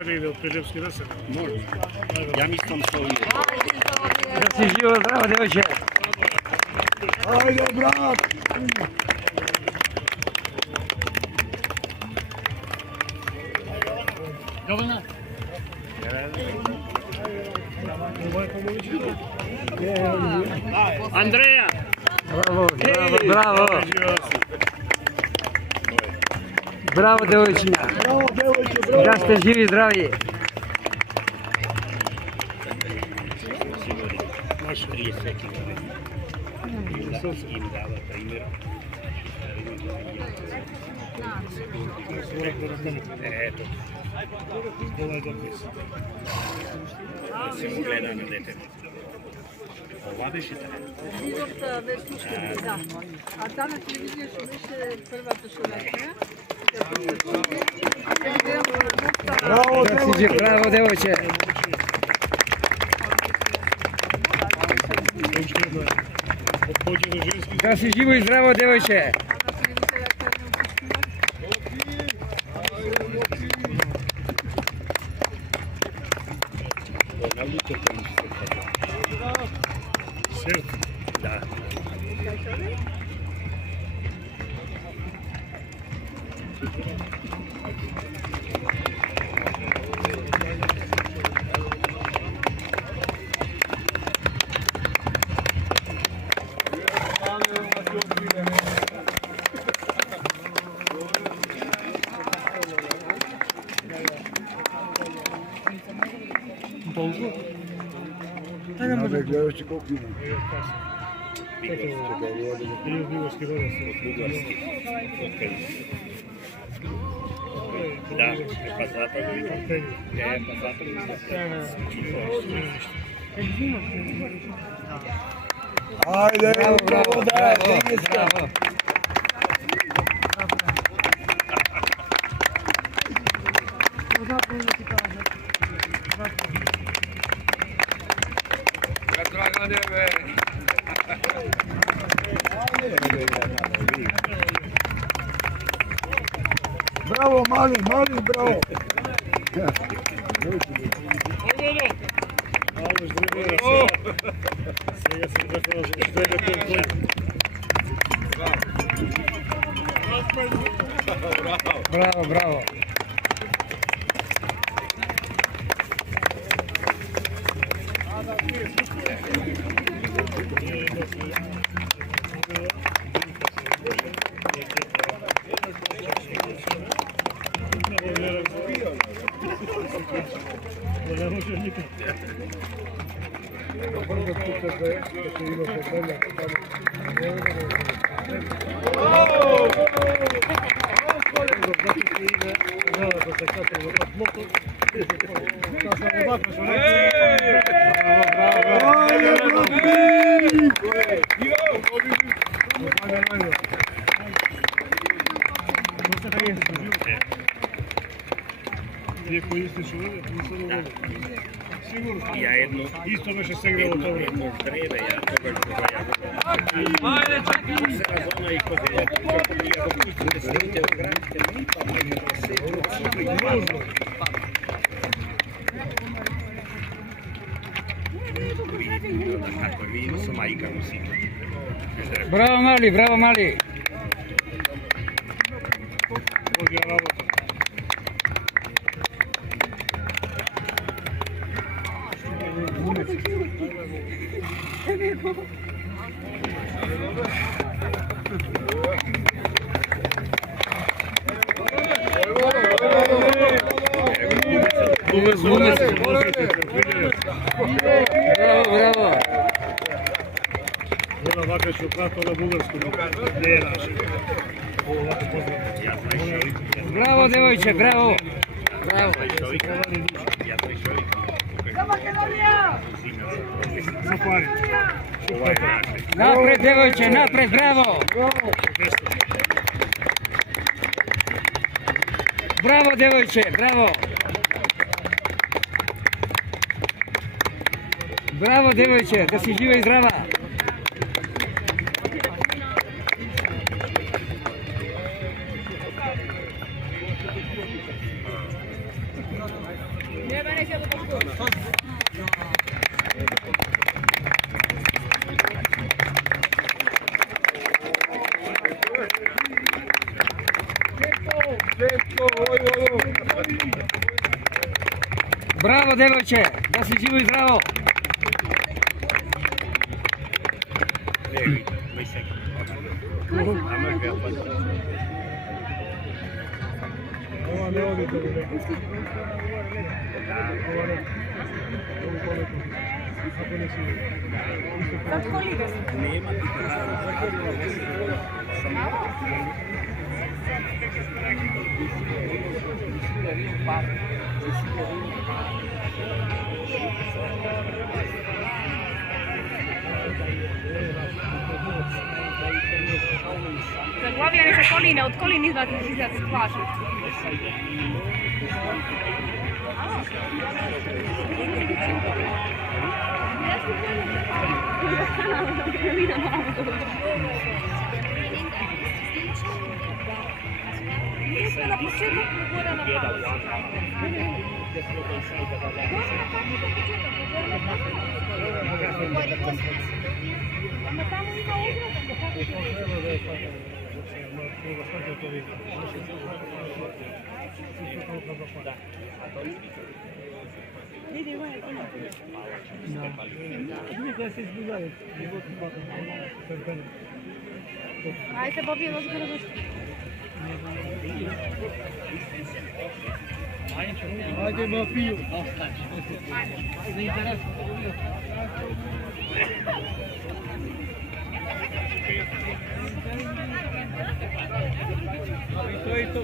Ide u Priževski da se Možda. Ja nisam s ovim. Da si živo, zdravo, djevojče. Ajde, brat! Dovoljno? Andreja! Bravo, bravo, bravo. Bravo, djevojčina. Bravo, devojče, bravo! Da ste živi, zdravi. Možeš prije sveki im dava primjer. Eto. Da se mu gleda na dete. Ova bešita. Život bez slušanja, da. A ta na televiziji su više prva fotografija. Bravo, Da si živ, bravo, djevojče. Da si živo i zdravo, djevojče. Srce. Da. Nadje gledaš ti koliko ima. Ili Bugarski vodas. Bugarski. Da, pa zato ga vidim. Pa zato ga vidim. Ajde, Bravo, bravo, bravo, da, bravo, Deniska! bravo. Bravo, mali, bravo! Malo ždrebila svega sam trebalo ždrebe tom klipu. Bravo, bravo. Ne može nikad. Lijepo isti čovjek, nisam uvodio. Sigurno. Ja jedno, Isto me še se igralo to vreme. jedno ždrebe, ja toga što ga ja Ajde, čekaj! Se razona i kod je, kako bi ja dopustim da se vidite ogradite mi, pa mi se Možno. Tako je vino sa majka nosim. Bravo, mali, bravo, mali. Božja rabota. Bravo, bravo. Ona ovakva će uprati na bugarskom. Ne je naše. Ovo ovako poznate. Bravo, djevojče, bravo. Bravo. Ja taj čovjek. Zapari. Ovaj naše. Napred, djevojče, napred, bravo. Bravo, djevojče, bravo. Bravo, djevojče, da si živa i zdrava. Bravo, djevojče, da si živo i zdravo. Ova ne vodi dobro. Zaglavljene se koline, od kolin izvati izgled s plažu. Mi smo na početku gore na pauzu. Ama tamo ima Ajde, pobijemo zgradu. Ajde, mafiju. To je to.